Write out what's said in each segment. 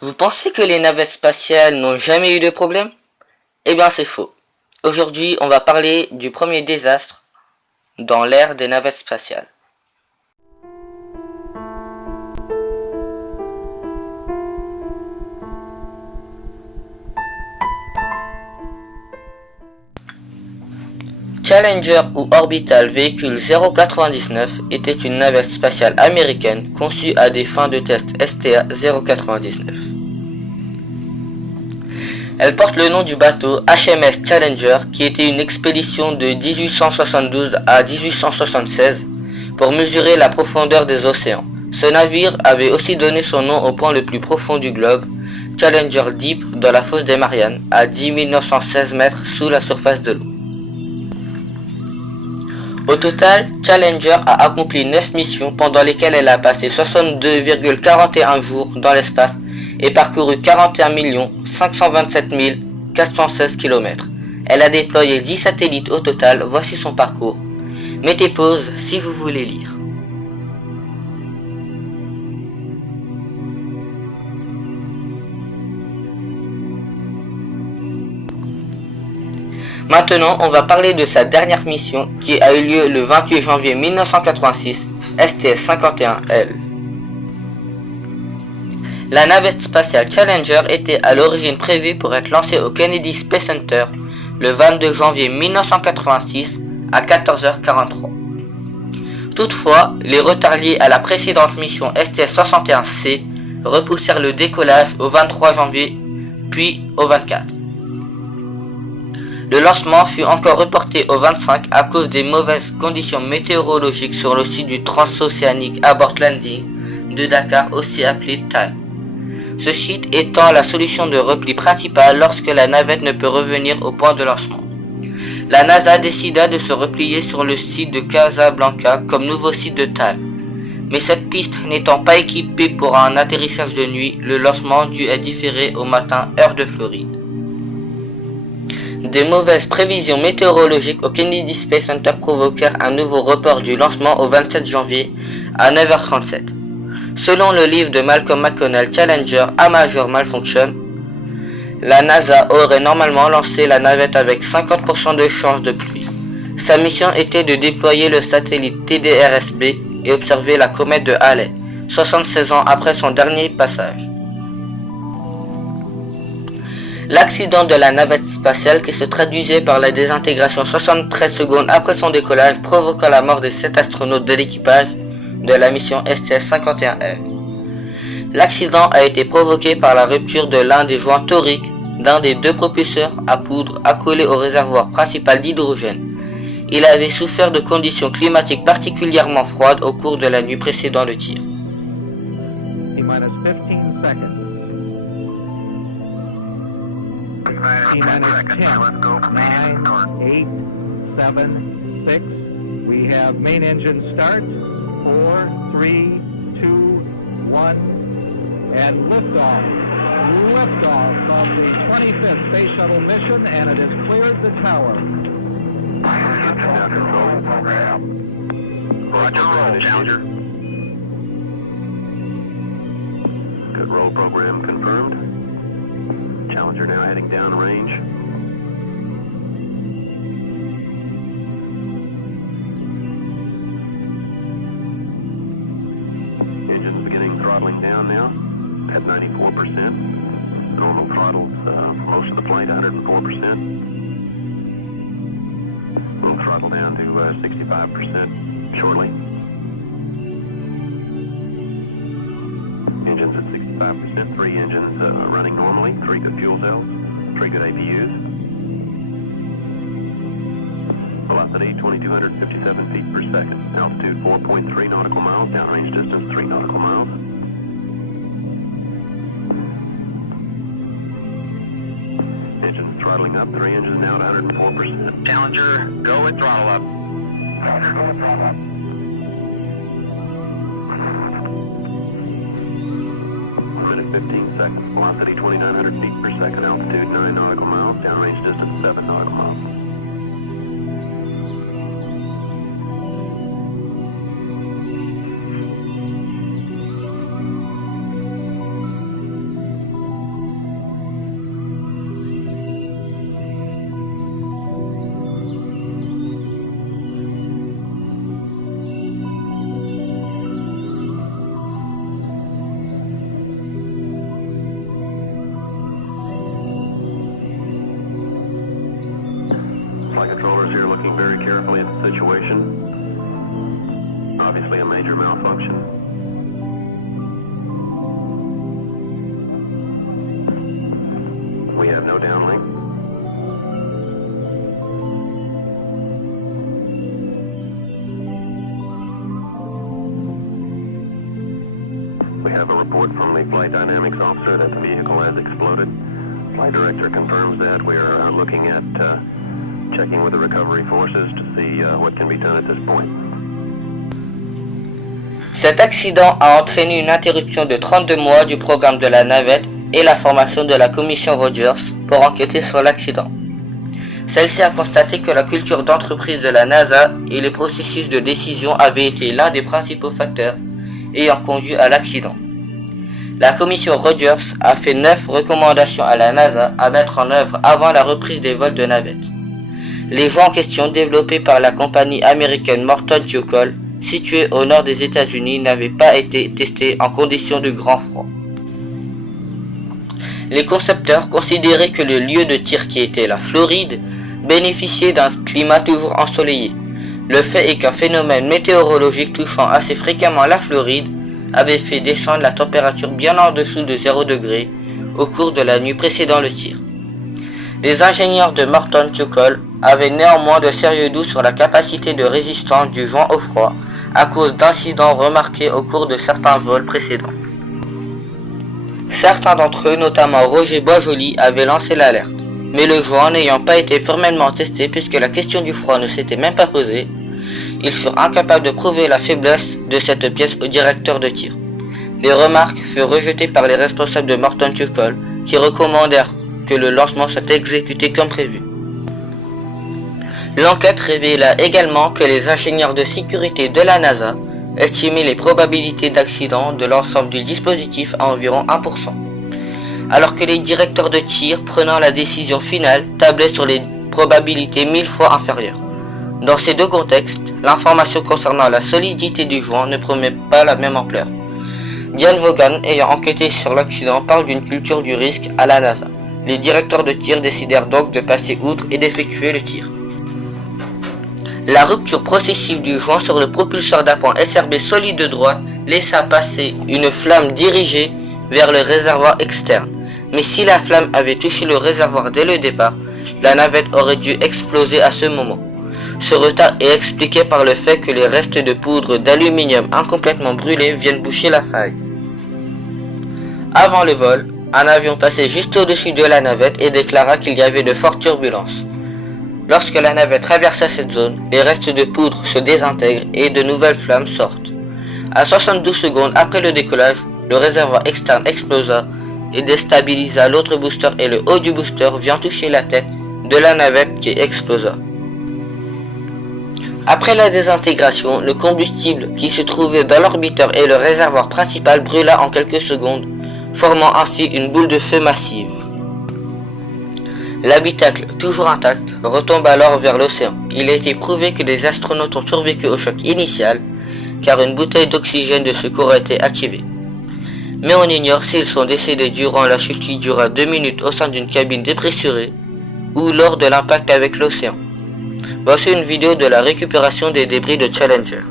Vous pensez que les navettes spatiales n'ont jamais eu de problème? Eh bien c'est faux. Aujourd'hui, on va parler du premier désastre dans l'ère des navettes spatiales. Challenger ou Orbital Véhicule 099 était une navette spatiale américaine conçue à des fins de test STA 099. Elle porte le nom du bateau HMS Challenger qui était une expédition de 1872 à 1876 pour mesurer la profondeur des océans. Ce navire avait aussi donné son nom au point le plus profond du globe, Challenger Deep dans la fosse des Mariannes, à 10 916 mètres sous la surface de l'eau. Au total, Challenger a accompli 9 missions pendant lesquelles elle a passé 62,41 jours dans l'espace et parcouru 41 527 416 km. Elle a déployé 10 satellites au total, voici son parcours. Mettez pause si vous voulez lire. Maintenant, on va parler de sa dernière mission qui a eu lieu le 28 janvier 1986, STS-51L. La navette spatiale Challenger était à l'origine prévue pour être lancée au Kennedy Space Center le 22 janvier 1986 à 14h43. Toutefois, les retards liés à la précédente mission STS-61C repoussèrent le décollage au 23 janvier puis au 24. Le lancement fut encore reporté au 25 à cause des mauvaises conditions météorologiques sur le site du Transoceanic Abort Landing de Dakar, aussi appelé TAL. Ce site étant la solution de repli principale lorsque la navette ne peut revenir au point de lancement. La NASA décida de se replier sur le site de Casablanca comme nouveau site de TAL. Mais cette piste n'étant pas équipée pour un atterrissage de nuit, le lancement dut être différé au matin heure de Floride. Des mauvaises prévisions météorologiques au Kennedy Space Center provoquèrent un nouveau report du lancement au 27 janvier à 9h37. Selon le livre de Malcolm McConnell, Challenger A Major Malfunction, la NASA aurait normalement lancé la navette avec 50% de chances de pluie. Sa mission était de déployer le satellite TDRS-B et observer la comète de Halley, 76 ans après son dernier passage. L'accident de la navette spatiale, qui se traduisait par la désintégration 73 secondes après son décollage, provoqua la mort des 7 astronautes de l'équipage de la mission STS-51L. L'accident a été provoqué par la rupture de l'un des joints toriques d'un des deux propulseurs à poudre accolés au réservoir principal d'hydrogène. Il avait souffert de conditions climatiques particulièrement froides au cours de la nuit précédant le tir. T-minus 10, 9, 8, 7, 6. We have main engine start. 4, 3, 2, 1, and liftoff. Liftoff of the 25th Space Shuttle mission, and it has cleared the tower. Roll program. Roger, roll, Challenger. Good roll program confirmed. Challenger now heading down range. Engines beginning throttling down now at 94%. Normal throttles for most of the flight, 104%. We'll throttle down to 65% shortly. Engines at 65%, 3 engines running normally, 3 good fuel cells, 3 good APUs. velocity 2,257 feet per second. Altitude 4.3 nautical miles, downrange distance 3 nautical miles. Engines throttling up, 3 engines now at 104%. Challenger, go with throttle up. Roger, go with throttle up. 15 seconds. Velocity 2,900 feet per second. Altitude 9 nautical miles. Downrange distance 7 nautical miles. Flight controllers here looking very carefully at the situation. Obviously a major malfunction. We have no downlink. We have a report from the flight dynamics officer that the vehicle has exploded. Flight director confirms that. We are looking at checking with the recovery forces to see what can be done at this point. Cet accident a entraîné une interruption de 32 mois du programme de la navette et la formation de la commission Rogers pour enquêter sur l'accident. Celle-ci a constaté que la culture d'entreprise de la NASA et les processus de décision avaient été l'un des principaux facteurs ayant conduit à l'accident. La commission Rogers a fait 9 recommandations à la NASA à mettre en œuvre avant la reprise des vols de navette. Les voies en question, développées par la compagnie américaine Morton Tjokol, située au nord des États-Unis, n'avaient pas été testées en conditions de grand froid. Les concepteurs considéraient que le lieu de tir qui était la Floride bénéficiait d'un climat toujours ensoleillé. Le fait est qu'un phénomène météorologique touchant assez fréquemment la Floride avait fait descendre la température bien en dessous de 0 degré au cours de la nuit précédant le tir. Les ingénieurs de Morton Tjokol avaient néanmoins de sérieux doutes sur la capacité de résistance du joint au froid à cause d'incidents remarqués au cours de certains vols précédents. Certains d'entre eux, notamment Roger Boisjoli, avaient lancé l'alerte, mais le joint n'ayant pas été formellement testé puisque la question du froid ne s'était même pas posée, ils furent incapables de prouver la faiblesse de cette pièce au directeur de tir. Les remarques furent rejetées par les responsables de Morton Tjokol qui recommandèrent que le lancement soit exécuté comme prévu. L'enquête révéla également que les ingénieurs de sécurité de la NASA estimaient les probabilités d'accident de l'ensemble du dispositif à environ 1%, alors que les directeurs de tir prenant la décision finale tablaient sur les probabilités 1000 fois inférieures. Dans ces deux contextes, l'information concernant la solidité du joint ne promet pas la même ampleur. Diane Vaughan, ayant enquêté sur l'accident, parle d'une culture du risque à la NASA. Les directeurs de tir décidèrent donc de passer outre et d'effectuer le tir. La rupture processive du joint sur le propulseur d'appoint SRB solide de droite laissa passer une flamme dirigée vers le réservoir externe. Mais si la flamme avait touché le réservoir dès le départ, la navette aurait dû exploser à ce moment. Ce retard est expliqué par le fait que les restes de poudre d'aluminium incomplètement brûlés viennent boucher la faille. Avant le vol, un avion passait juste au-dessus de la navette et déclara qu'il y avait de fortes turbulences. Lorsque la navette traversa cette zone, les restes de poudre se désintègrent et de nouvelles flammes sortent. À 72 secondes après le décollage, le réservoir externe explosa et déstabilisa l'autre booster et le haut du booster vient toucher la tête de la navette qui explosa. Après la désintégration, le combustible qui se trouvait dans l'orbiteur et le réservoir principal brûla en quelques secondes, formant ainsi une boule de feu massive. L'habitacle, toujours intact, retombe alors vers l'océan. Il a été prouvé que les astronautes ont survécu au choc initial, car une bouteille d'oxygène de secours a été activée. Mais on ignore s'ils sont décédés durant la chute qui dura 2 minutes au sein d'une cabine dépressurée, ou lors de l'impact avec l'océan. Voici une vidéo de la récupération des débris de Challenger.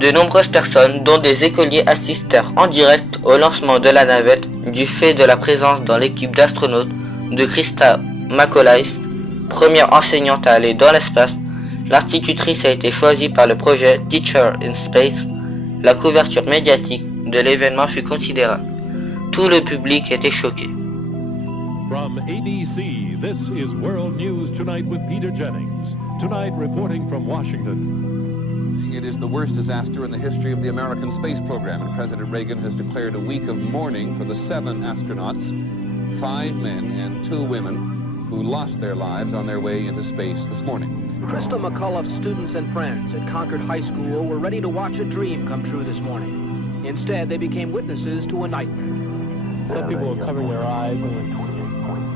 De nombreuses personnes, dont des écoliers, assistèrent en direct au lancement de la navette du fait de la présence dans l'équipe d'astronautes de Christa McAuliffe, première enseignante à aller dans l'espace. L'institutrice a été choisie par le projet Teacher in Space. La couverture médiatique de l'événement fut considérable. Tout le public était choqué. From ABC, this is World News Tonight with Peter Jennings. Tonight reporting from Washington. It is the worst disaster in the history of the American space program, and President Reagan has declared a week of mourning for the 7 astronauts, 5 men and 2 women, who lost their lives on their way into space this morning. Christa McAuliffe's students and friends at Concord High School were ready to watch a dream come true this morning. Instead, they became witnesses to a nightmare. Some people were covering their eyes,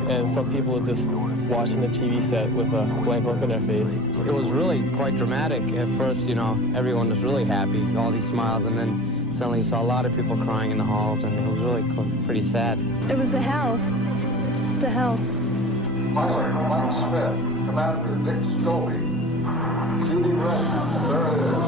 and some people were just watching the TV set with a blank look on their face. It was really quite dramatic. At first, everyone was really happy, all these smiles, and then suddenly you saw a lot of people crying in the halls, and it was really pretty sad. It was a hell, just a hell. Pilot Mike Smith, Commander Dick Stobie, Judy Wren, there it is.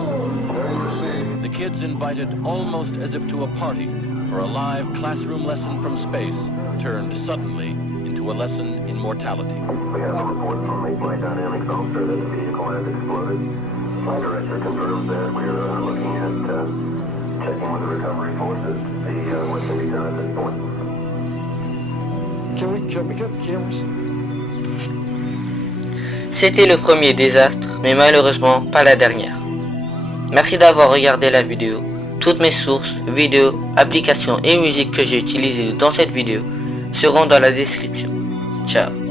There you see. The kids invited almost as if to a party for a live classroom lesson from space turned suddenly into a lesson in mortality. We have a report from the flight dynamics officer that the vehicle has exploded. Flight director confirms that we're looking at checking with the recovery forces to see what can be done at this point. Can we get the cameras? C'était le premier désastre, mais malheureusement pas la dernière. Merci d'avoir regardé la vidéo. Toutes mes sources, vidéos, applications et musiques que j'ai utilisées dans cette vidéo seront dans la description. Ciao.